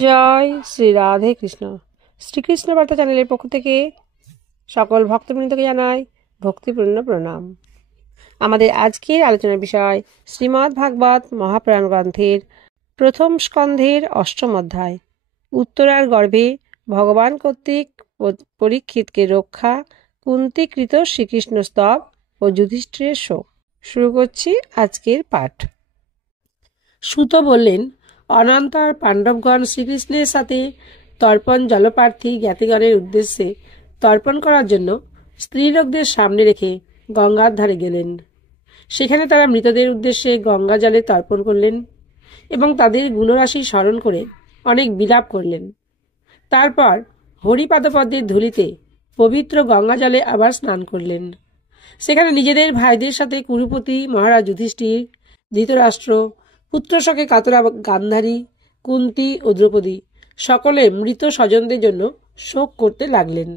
জয় শ্রী রাধে কৃষ্ণ। শ্রীকৃষ্ণ বার্তা চ্যানেলের পক্ষ থেকে সকল ভক্তবৃন্দকে জানাই ভক্তিপূর্ণ প্রণাম। আমাদের আজকের আলোচনার বিষয় শ্রীমদ্ ভাগবত মহাপুরাণ গ্রন্থের প্রথম স্কন্ধের অষ্টম অধ্যায়, উত্তরার গর্ভে ভগবান কর্তৃক পরীক্ষিতকে রক্ষা, কুন্তিকৃত শ্রীকৃষ্ণ স্তব ও যুধিষ্ঠিরের শোক। শুরু করছি আজকের পাঠ। সুত বললেন, অনন্তর পাণ্ডবগণ শ্রীকৃষ্ণের সাথে তর্পণ জলপ্রার্থী জ্ঞাতিগণের উদ্দেশ্যে তর্পণ করার জন্য স্ত্রীলোকদের সামনে রেখে গঙ্গার ধারে গেলেন। সেখানে তারা মৃতদের উদ্দেশ্যে গঙ্গা জলে তর্পণ করলেন এবং তাদের গুণরাশি স্মরণ করে অনেক বিলাপ করলেন। তারপর হরিপাদপদ্মের ধূলিতে পবিত্র গঙ্গা জলে আবার স্নান করলেন। সেখানে নিজেদের ভাইদের সাথে কুরুপতি মহারাজ যুধিষ্ঠির, ধৃতরাষ্ট্র, পুত্রশোকে কাতরা গান্ধারী, কুন্তী ও দ্রৌপদী সকলে মৃত স্বজনদের জন্য শোক করতে লাগলেন।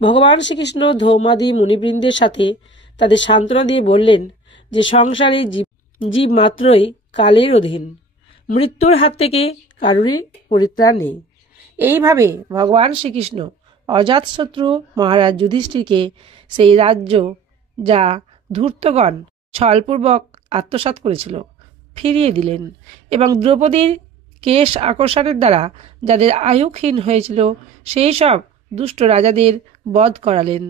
ভগবান শ্রীকৃষ্ণ ধৌমাদি মুনিবৃন্দের সাথে তাদের সান্ত্বনা দিয়ে বললেন যে সংসারে জীব মাত্রই কালের অধীন, মৃত্যুর হাত থেকে কারুরই পরিত্রাণ নেই। এইভাবে ভগবান শ্রীকৃষ্ণ অজাতশত্রু মহারাজ যুধিষ্ঠিরকে সেই রাজ্য যা ধূর্তগণ ছলপূর্বক আত্মসাৎ করেছিল ফিরিয়ে দিলেন এবং দ্রৌপদীর কেশ আকর্ষণের দ্বারা যাদের আয়ুক্ষীণ হয়েছিল সেই সব দুষ্ট রাজাদের বধ করালেন।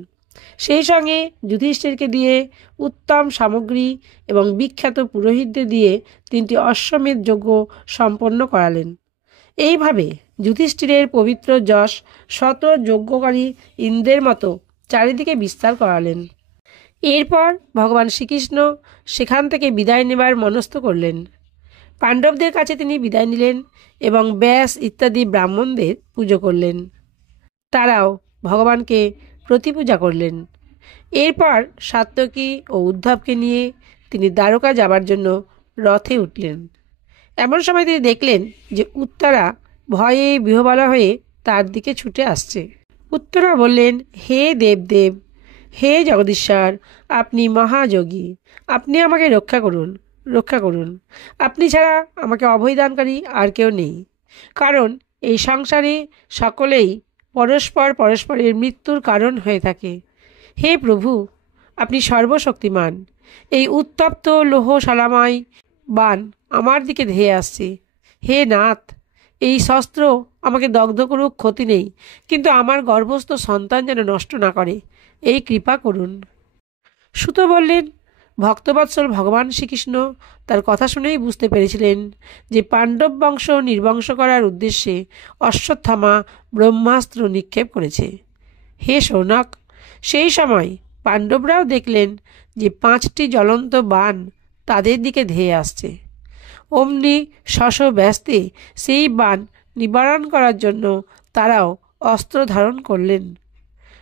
সেই সঙ্গে যুধিষ্ঠিরকে দিয়ে উত্তম সামগ্রী এবং বিখ্যাত পুরোহিতদের দিয়ে 3টি অশ্বমেধ যজ্ঞ সম্পন্ন করালেন। এইভাবে যুধিষ্ঠিরের পবিত্র যশ শত যজ্ঞকারী ইন্দ্রের মতো চারিদিকে বিস্তার করালেন। এরপর ভগবান শ্রীকৃষ্ণ সেখান থেকে বিদায় নেবার মনস্থ করলেন। পাণ্ডবদের কাছে তিনি বিদায় নিলেন এবং ব্যাস ইত্যাদি ব্রাহ্মণদের পুজো করলেন। তারাও ভগবানকে প্রতিপূজা করলেন। এরপর সাত্যকী ও উদ্ধবকে নিয়ে তিনি দ্বারকা যাবার জন্য রথে উঠলেন। এমন সময় তিনি দেখলেন যে উত্তরা ভয়ে বিহ্বলা হয়ে তার দিকে ছুটে আসছে। উত্তরা বললেন, হে দেবদেব, হে জগদীশ্বর, আপনি মহাযোগী, আপনি আমাকে রক্ষা করুন, রক্ষা করুন। আপনি ছাড়া আমাকে অভয়দানকারী আর কেউ নেই। কারণ এই সংসারে সকলেই পরস্পর পরস্পরের মৃত্যুর কারণ হয়ে থাকে। হে প্রভু, আপনি সর্বশক্তিমান। এই উত্তপ্ত লৌহ শালাময় বাণ আমার দিকে ধেয়ে আসছে। হে নাথ, এই শস্ত্র আমাকে দগ্ধ করুক, ক্ষতি নেই, কিন্তু আমার গর্ভস্থ সন্তান যেন নষ্ট না করে, এই কৃপা করুন। সুত বললেন, ভক্তবৎসল ভগবান শ্রীকৃষ্ণ তার কথা শুনেই বুঝতে পেরেছিলেন যে পাণ্ডব বংশ নির্বংশ করার উদ্দেশ্যে অশ্বত্থামা ব্রহ্মাস্ত্র নিক্ষেপ করেছে। হে শৌনক, সেই সময় পাণ্ডবরাও দেখলেন যে 5টি জ্বলন্ত বাণ তাদের দিকে ধেয়ে আসছে। অমনি শশ ব্যস্তে সেই বাণ নিবারণ করার জন্য তারাও অস্ত্র ধারণ করলেন।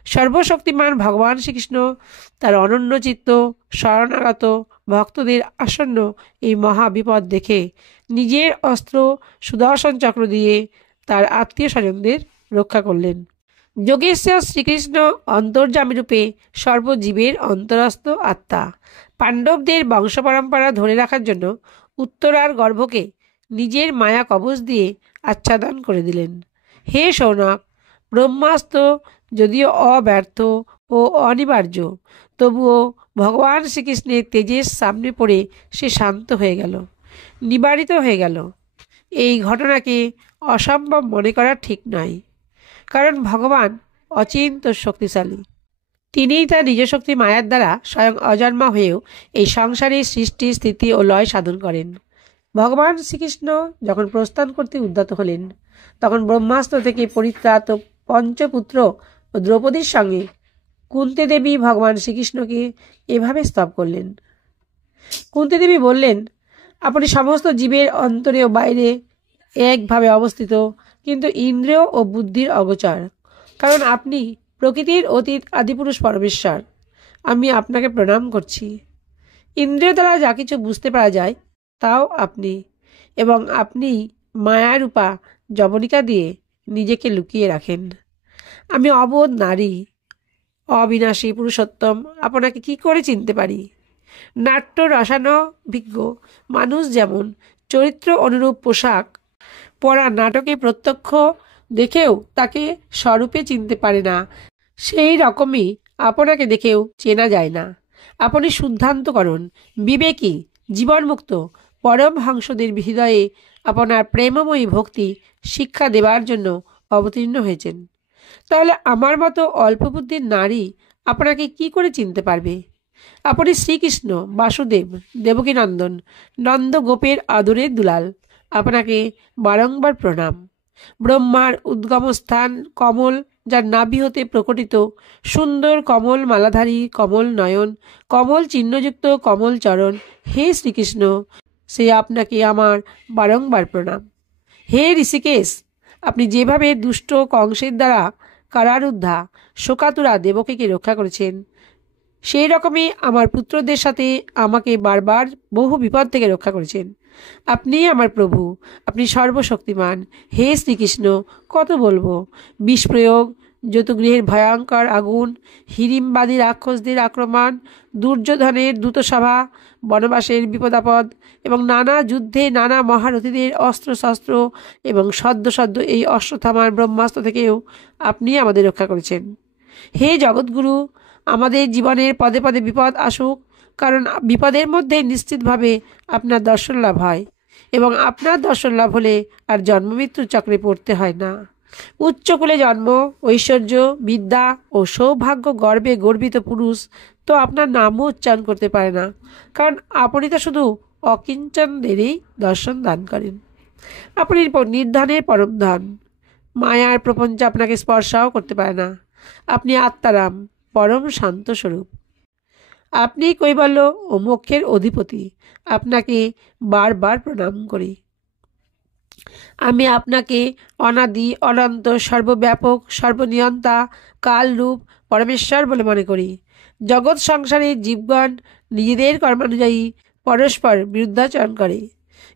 সর্বশক্তিমান ভগবান শ্রীকৃষ্ণ তার অনন্য চিত্ত শরণাগত ভক্তদের আসন্ন এই মহাবিপদ দেখে নিজের অস্ত্র সুদর্শন চক্র দিয়ে তার আত্মীয় স্বজনদের রক্ষা করলেন। যোগেশ্বর শ্রীকৃষ্ণ অন্তর্যামীরূপে সর্বজীবের অন্তরস্থ আত্মা। পাণ্ডবদের বংশ পরম্পরা ধরে রাখার জন্য উত্তরার গর্ভকে নিজের মায়া কবচ দিয়ে আচ্ছাদন করে দিলেন। হে শৌনক, ব্রহ্মাস্ত্র যদিও অব্যর্থ ও অনিবার্য, তবুও ভগবান শ্রীকৃষ্ণের তেজের সামনে পড়ে সে শান্ত হয়ে গেল, নিবারিত হয়ে গেল। এই ঘটনাকে অসম্ভব মনে করা ঠিক নয়, কারণ ভগবান অচিন্ত শক্তিশালী। তিনিই তার নিজশক্তি মায়ার দ্বারা স্বয়ং অজন্মা হয়েও এই সংসারের সৃষ্টি, স্থিতি ও লয় সাধন করেন। ভগবান শ্রীকৃষ্ণ যখন প্রস্থান করতে উদ্যত হলেন, তখন ব্রহ্মাস্ত্র থেকে পরিত্রাত পঞ্চপুত্র ও দ্রৌপদীর সঙ্গে কুন্তী দেবী ভগবান শ্রীকৃষ্ণকে এভাবে স্তব করলেন। কুন্তী দেবী বললেন, আপনি সমস্ত জীবের অন্তরে ও বাইরে একভাবে অবস্থিত, কিন্তু ইন্দ্রিয় ও বুদ্ধির অগোচর, কারণ আপনি প্রকৃতির অতীত আদিপুরুষ পরমেশ্বর। আমি আপনাকে প্রণাম করছি। ইন্দ্রিয় দ্বারা যা কিছু বুঝতে পারা যায় তাও আপনি, এবং আপনি মায়ারূপা যবনিকা দিয়ে নিজেকে লুকিয়ে রাখেন। আমি অবোধ নারী, অবিনাশী পুরুষোত্তম, আপনাকে কি করে চিনতে পারি? নাট্য রসায়ন বিজ্ঞ মানুষ যেমন চরিত্র অনুরূপ পোশাক পড়া নাটকে প্রত্যক্ষ দেখেও তাকে স্বরূপে চিনতে পারে না, সেই রকমই আপনাকে দেখেও চেনা যায় না। আপনি শুদ্ধান্তকরণ, বিবেকী, জীবনমুক্ত পরমহংসদের হৃদয়ে আপনার প্রেমময়ী ভক্তি শিক্ষা দেবার জন্য অবতীর্ণ হয়েছেন। তাহলে আমার মতো অল্প বুদ্ধির নারী আপনাকে কি করে চিনতে পারবে? আপনি শ্রীকৃষ্ণ, বাসুদেব, দেবকীনন্দন, নন্দগোপের আদরের দুলাল। আপনাকে বারংবার প্রণাম। ব্রহ্মার উদ্গমস্থান কমল, যার নাভি হতে প্রকটিত সুন্দর কমল মালাধারী, কমল নয়ন, কমল চিহ্নযুক্ত কমল চরণ, হে শ্রীকৃষ্ণ, সে আপনাকে আমার বারংবার প্রণাম। হে ঋষিকেশ, আপনি যেভাবে দুষ্ট কংসের দ্বারা কারারুদ্ধা শোকাতুরা দেবকীকে রক্ষা করেছেন, সেই রকমই আমার পুত্রদের সাথে আমাকে বারবার বহু বিপদ থেকে রক্ষা করেছেন। আপনি আমার প্রভু, আপনি সর্বশক্তিমান। হে শ্রীকৃষ্ণ, কত বলবো? বিষ প্রয়োগ, যতুগৃহের ভয়ঙ্কর আগুন, হিড়িম্বাদী রাক্ষসদের আক্রমণ, দুর্যোধনের দূতসভা, বনবাসের বিপদাপদ এবং নানা যুদ্ধে নানা মহারথীদের অস্ত্রশস্ত্র এবং সদ্য সদ্য এই অশ্বত্থামার ব্রহ্মাস্ত্র থেকেও আপনি আমাদের রক্ষা করেছেন। হে জগৎগুরু, আমাদের জীবনের পদে পদে বিপদ আসুক, কারণ বিপদের মধ্যে নিশ্চিতভাবে আপনার দর্শন লাভ হয়, এবং আপনার দর্শন লাভ হলে আর জন্মমৃত্যুর চক্রে পড়তে হয় না। উচ্চকুলে জন্ম, ঐশ্বর্য, বিদ্যা ও সৌভাগ্য গর্বে গর্বিত পুরুষ তো আপনার নামও উচ্চারণ করতে পারে না, কারণ আপনি তো শুধু অকিঞ্চনদেরই দর্শন দান করেন। আপনি নির্ধনের পরম ধন, মায়ার প্রপঞ্চ আপনাকে স্পর্শও করতে পারে না। আপনি আত্মারাম, পরম শান্ত স্বরূপ। আপনি কৈবল্য ও মোক্ষের অধিপতি। আপনাকে বারবার প্রণাম করি। আমি আপনাকে অনাদি, অনন্ত, সর্বব্যাপক, সর্বনিয়ন্তা, কালরূপ পরমেশ্বর বলে মনে করি। জগৎ সংসারে জীবগণ নিজেদের কর্মানুযায়ী পরস্পর বিরুদ্ধাচরণ করে,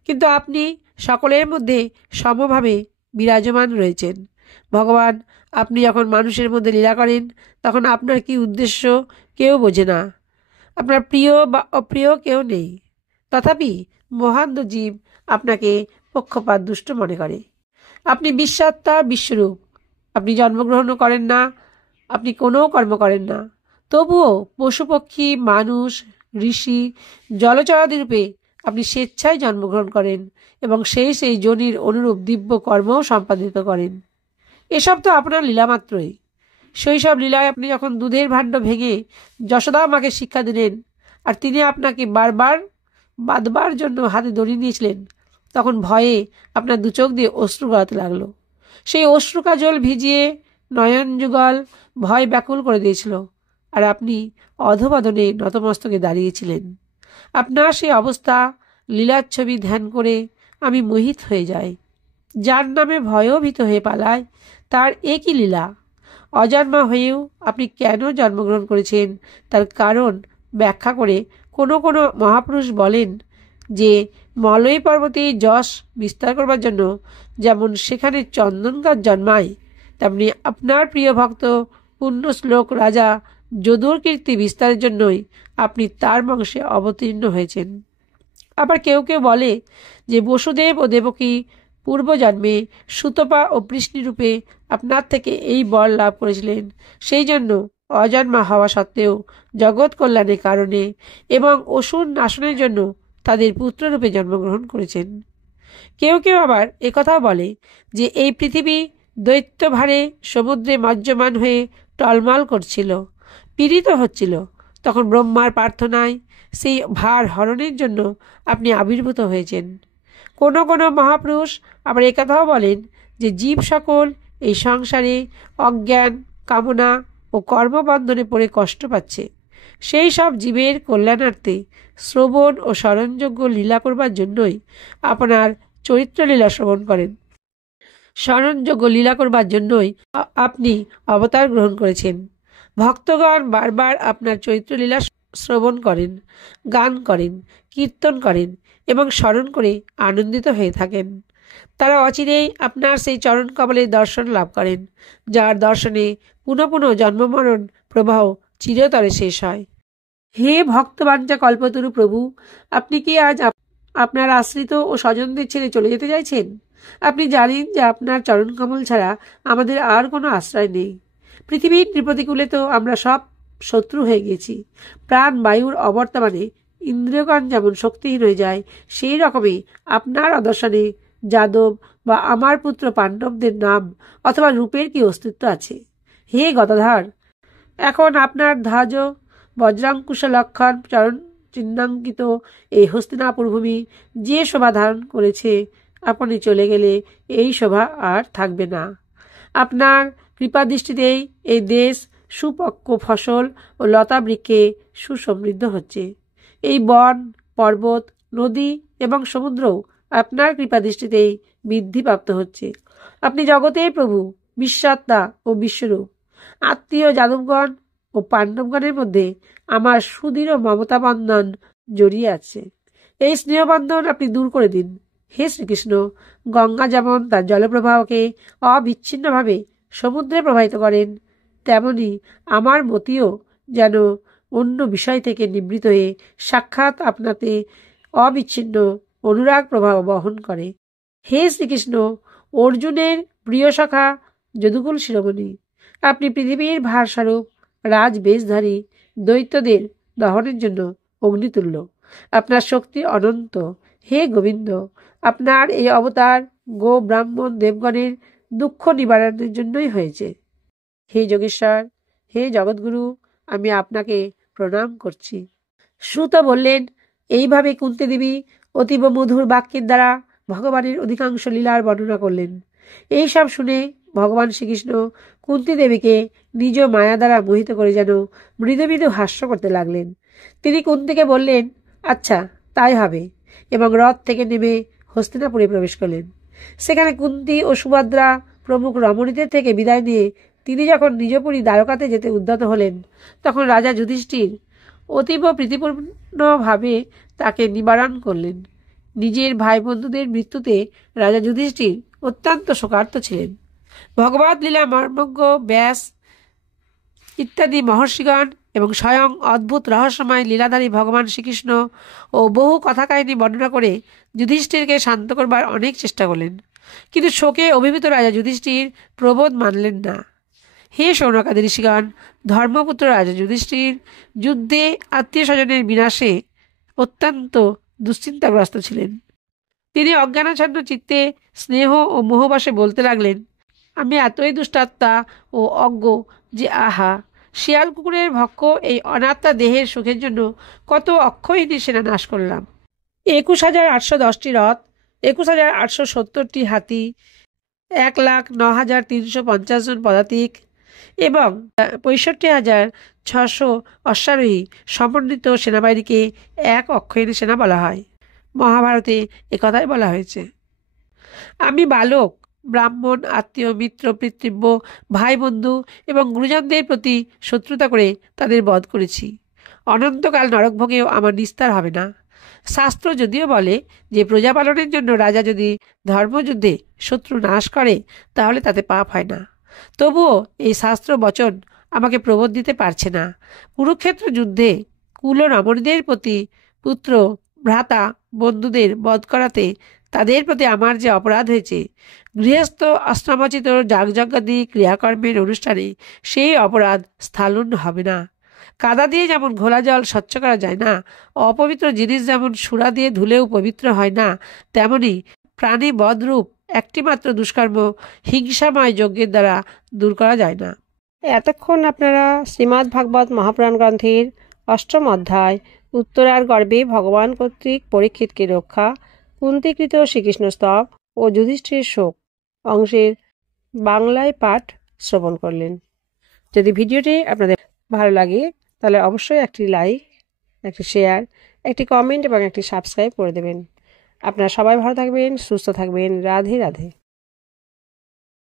কিন্তু আপনি সকলের মধ্যে সমভাবে বিরাজমান রয়েছেন। ভগবান, আপনি যখন মানুষের মধ্যে লীলা করেন, তখন আপনার কি উদ্দেশ্য কেউ বোঝে না। আপনার প্রিয় বা অপ্রিয় কেউ নেই, তথাপি মহান্ত জীব আপনাকে পক্ষপাত দুষ্ট মনে করে। আপনি বিশ্বাত্মা, বিশ্বরূপ। আপনি জন্মগ্রহণও করেন না, আপনি কোনো কর্ম করেন না, তবুও পশু পক্ষী, মানুষ, ঋষি, জলচরাদি রূপে আপনি স্বেচ্ছায় জন্মগ্রহণ করেন এবং সেই যোনির অনুরূপ দিব্য কর্মও সম্পাদিত করেন। এসব তো আপনার লীলা মাত্রই। শৈশব লীলায় আপনি যখন দুধের ভাণ্ড ভেঙে যশোদা মাকে শিক্ষা দিলেন, আর তিনি আপনাকে বারবার বাঁধবার জন্য হাতে দড়ি নিয়েছিলেন, তখন ভয়ে আপনার দু চোখ দিয়ে অশ্রু গড়াতে লাগলো। সেই অশ্রু কাজল ভিজিয়ে নয়ন যুগল ভয় ব্যাকুল করে দিয়েছিল, আর আপনি অধোবদনে নতমস্তকে দাঁড়িয়েছিলেন। আপনার সেই অবস্থা লীলার ছবি ধ্যান করে আমি মোহিত হয়ে যাই। যার নামে ভয়ও ভীত হয়ে পালায়, তার একই লীলা। অজন্মা হয়েও আপনি কেন জন্মগ্রহণ করেছেন তার কারণ ব্যাখ্যা করে কোনো কোনো মহাপুরুষ বলেন যে মলয় পর্বতে যশ বিস্তার করবার জন্য যেমন সেখানে চন্দন গাছ জন্মায়, তেমনি আপনার প্রিয় ভক্ত পুণ্যশ্লোক রাজা যদুর কীর্তি বিস্তারের জন্যই আপনি তার বংশে অবতীর্ণ হয়েছেন। আবার কেউ কেউ বলে যে বসুদেব ও দেবকী পূর্বজন্মে সুতপা ও পৃষ্ণিরূপে আপনার থেকে এই বর লাভ করেছিলেন, সেই জন্য অজন্মা হওয়া সত্ত্বেও জগৎ কল্যাণের কারণে এবং অসুর নাশনের জন্য তাদের পুত্ররূপে জন্মগ্রহণ করেছেন। কেউ কেউ আবার একথাও বলে যে এই পৃথিবী দৈত্য ভারে সমুদ্রে মজ্জমান হয়ে টলমল করছিল, পীড়িত হচ্ছিল, তখন ব্রহ্মার প্রার্থনায় সেই ভার হরণের জন্য আপনি আবির্ভূত হয়েছেন। কোনো কোনো মহাপুরুষ আবার একথাও বলেন যে জীব সকল এই সংসারে অজ্ঞান, কামনা ও কর্মবন্ধনে পড়ে কষ্ট পাচ্ছে, সেই সব জীবের কল্যাণার্থে শ্রবণ ও স্মরণযোগ্য লীলা করবার জন্যই আপনার চরিত্রলীলা শ্রবণ করেন। স্মরণযোগ্য লীলা করবার জন্যই আপনি অবতার গ্রহণ করেছেন। ভক্তগণ বারবার আপনার চরিত্রলীলা শ্রবণ করেন, গান করেন, কীর্তন করেন এবং স্মরণ করে আনন্দিত হয়ে থাকেন। তারা অচিরেই আপনার সেই চরণ কমলের দর্শন লাভ করেন, যার দর্শনে পুনঃ পুনঃ জন্মমরণ প্রবাহ চিরতরে শেষ হয়। হে ভক্তবাঞ্ছা কল্পতরু প্রভু, আপনি কি আজ আপনার আশ্রিত ও স্বজনদের ছেড়ে চলে যেতে চাইছেন? আপনি জানেন যে আপনার চরণকমল ছাড়া আমাদের আর কোনো আশ্রয় নেই। পৃথিবীর প্রতিকূলে তো আমরা সব শত্রু হয়ে গেছি। প্রাণ বায়ুর অবর্তমানে ইন্দ্রিয়গণ যেমন শক্তিহীন হয়ে যায়, সেই রকমই আপনার অদর্শনে যাদব বা আমার পুত্র পাণ্ডবদের নাম অথবা রূপের কি অস্তিত্ব আছে? হে গদাধর, এখন আপনার ধ্বজ বজ্রাঙ্কুশ লক্ষণ চরণ চিহ্নাঙ্কিত এই হস্তিনাপুর ভূমি যে শোভা ধারণ করেছে, আপনি চলে গেলে এই শোভা আর থাকবে না। আপনার কৃপাদৃষ্টিতেই এই দেশ সুপক্ক ফসল ও লতা বৃক্ষে সুসমৃদ্ধ হচ্ছে। এই বন, পর্বত, নদী এবং সমুদ্রও আপনার কৃপাদৃষ্টিতেই বৃদ্ধিপ্রাপ্ত হচ্ছে। আপনি জগতের প্রভু, বিশ্বাত্মা ও বিশ্বরূপ। আত্মীয় যাদবগণ ও পাণ্ডবগণের মধ্যে আমার সুদৃঢ় মমতা বন্ধন জড়িয়ে আছে। এই স্নেহবন্ধন আপনি দূর করে দিন। হে শ্রীকৃষ্ণ, গঙ্গা যেমন তার জলপ্রবাহকে অবিচ্ছিন্নভাবে সমুদ্রে প্রবাহিত করেন, তেমনি আমার মতিও যেন অন্য বিষয় থেকে নিবৃত হয়ে সাক্ষাৎ আপনাতে অবিচ্ছিন্ন অনুরাগ প্রবাহ বহন করে। হে শ্রীকৃষ্ণ, অর্জুনের প্রিয় সখা যদুকুল শিরোমণি, আপনি পৃথিবীর ভারস্বরূপ রাজবেশধারী দৈত্যদের দহনের জন্য অগ্নিতুল্য। আপনার শক্তি অনন্ত। হে গোবিন্দ, আপনার এই অবতার গো ব্রাহ্মণ দেবগণের দুঃখ নিবারণের জন্যই হয়েছে। হে যোগেশ্বর, হে জগৎগুরু, আমি আপনাকে প্রণাম করছি। সুত বললেন, এইভাবে কুন্তি দেবী অতীব মধুর বাক্যের দ্বারা ভগবানের অধিকাংশ লীলার বর্ণনা করলেন। এই সব শুনে ভগবান শ্রীকৃষ্ণ কুন্তি দেবীকে নিজ মায়া দ্বারা মোহিত করে যেন মৃদু মৃদু হাস্য করতে লাগলেন। তিনি কুন্তিকে বললেন, আচ্ছা তাই হবে, এবং রথ থেকে নেমে হস্তিনাপুরে প্রবেশ করলেন। সেখানে কুন্তি ও সুভদ্রা প্রমুখ রমণীদের থেকে বিদায় নিয়ে তিনি যখন নিজপুরী দ্বারকাতে যেতে উদ্যত হলেন, তখন রাজা যুধিষ্ঠির অতীব প্রীতিপূর্ণভাবে তাকে নিবারণ করলেন। নিজের ভাই বন্ধুদের মৃত্যুতে রাজা যুধিষ্ঠির অত্যন্ত শোকার্ত ছিলেন। ভগবৎ লীলা মর্মজ্ঞ ব্যাস ইত্যাদি মহর্ষিগণ এবং স্বয়ং অদ্ভুত রহস্যময় লীলাধারী ভগবান শ্রীকৃষ্ণ ও বহু কথা কাহিনী বর্ণনা করে যুধিষ্ঠিরকে শান্ত করবার অনেক চেষ্টা করলেন, কিন্তু শোকে অভিভূত রাজা যুধিষ্ঠির প্রবোধ মানলেন না। হে শৌনকাদি ঋষিগণ, ধর্মপুত্র রাজা যুধিষ্ঠির যুদ্ধে আত্মীয় স্বজনের বিনাশে অত্যন্ত দুশ্চিন্তাগ্রস্ত ছিলেন। তিনি অজ্ঞানাচ্ছন্ন চিত্তে স্নেহ ও মোহবাসে বলতে লাগলেন, আমি এতই দুষ্টাত্মা ও অজ্ঞ যে আহা, শিয়াল কুকুরের ভক্ষ এই অনাত্মা দেহের সুখের জন্য কত অক্ষয়হীনী সেনা নাশ করলাম। 21,810টি রথ, 21,870টি হাতি, 1,09,350 জন পদাতিক এবং 65,600 অশ্বারোহী সমন্বিত সেনাবাহিনীকে এক অক্ষয়হীনী সেনা বলা হয়। মহাভারতে একথাই বলা হয়েছে। আমি বালক, ব্রাহ্মণ, আত্মীয়, মিত্র, পিতৃব্য, ভাই বন্ধু এবং গুরুজনদের প্রতি শত্রুতা করে তাদের বধ করেছি। অনন্তকাল নরকভোগেও আমার নিস্তার হবে না। শাস্ত্র যদিও বলে যে প্রজা পালনের জন্য রাজা যদি ধর্মযুদ্ধে শত্রু নাশ করে তাহলে তাতে পাপ হয় না, তবুও এই শাস্ত্র বচন আমাকে প্রবোধ দিতে পারছে না। কুরুক্ষেত্র যুদ্ধে কুল রমণীদের প্রতি পুত্র, ভ্রাতা, বন্ধুদের বধ করাতে তাদের প্রতি আমার যে অপরাধ হয়েছে, গৃহস্থ আশ্রমোচিত যাগযজ্ঞাদি ক্রিয়াকর্মের অনুষ্ঠানে সেই অপরাধ স্থালন হবে না। কাদা দিয়ে যেমন ঘোলা জল স্বচ্ছ করা যায় না, অপবিত্র জিনিস যেমন সুরা দিয়ে ধুলেও পবিত্র হয় না, তেমনি প্রাণী বধরূপ একটিমাত্র দুষ্কর্ম হিংসাময় যজ্ঞের দ্বারা দূর করা যায় না। এতক্ষণ আপনারা শ্রীমদ্ ভাগবত মহাপুরাণ গ্রন্থের 8ম অধ্যায় উত্তরার গর্ভে ভগবান কর্তৃক পরীক্ষিতকে রক্ষা, কুন্তিকৃত শ্রীকৃষ্ণ স্তব ও যুধিষ্ঠির শোক অংশের বাংলায় পাঠ শ্রবণ করলেন। যদি ভিডিওটি আপনাদের ভালো লাগে তাহলে অবশ্যই একটি লাইক, একটি শেয়ার, একটি কমেন্ট এবং একটি সাবস্ক্রাইব করে দেবেন। আপনারা সবাই ভালো থাকবেন, সুস্থ থাকবেন। রাধে রাধে।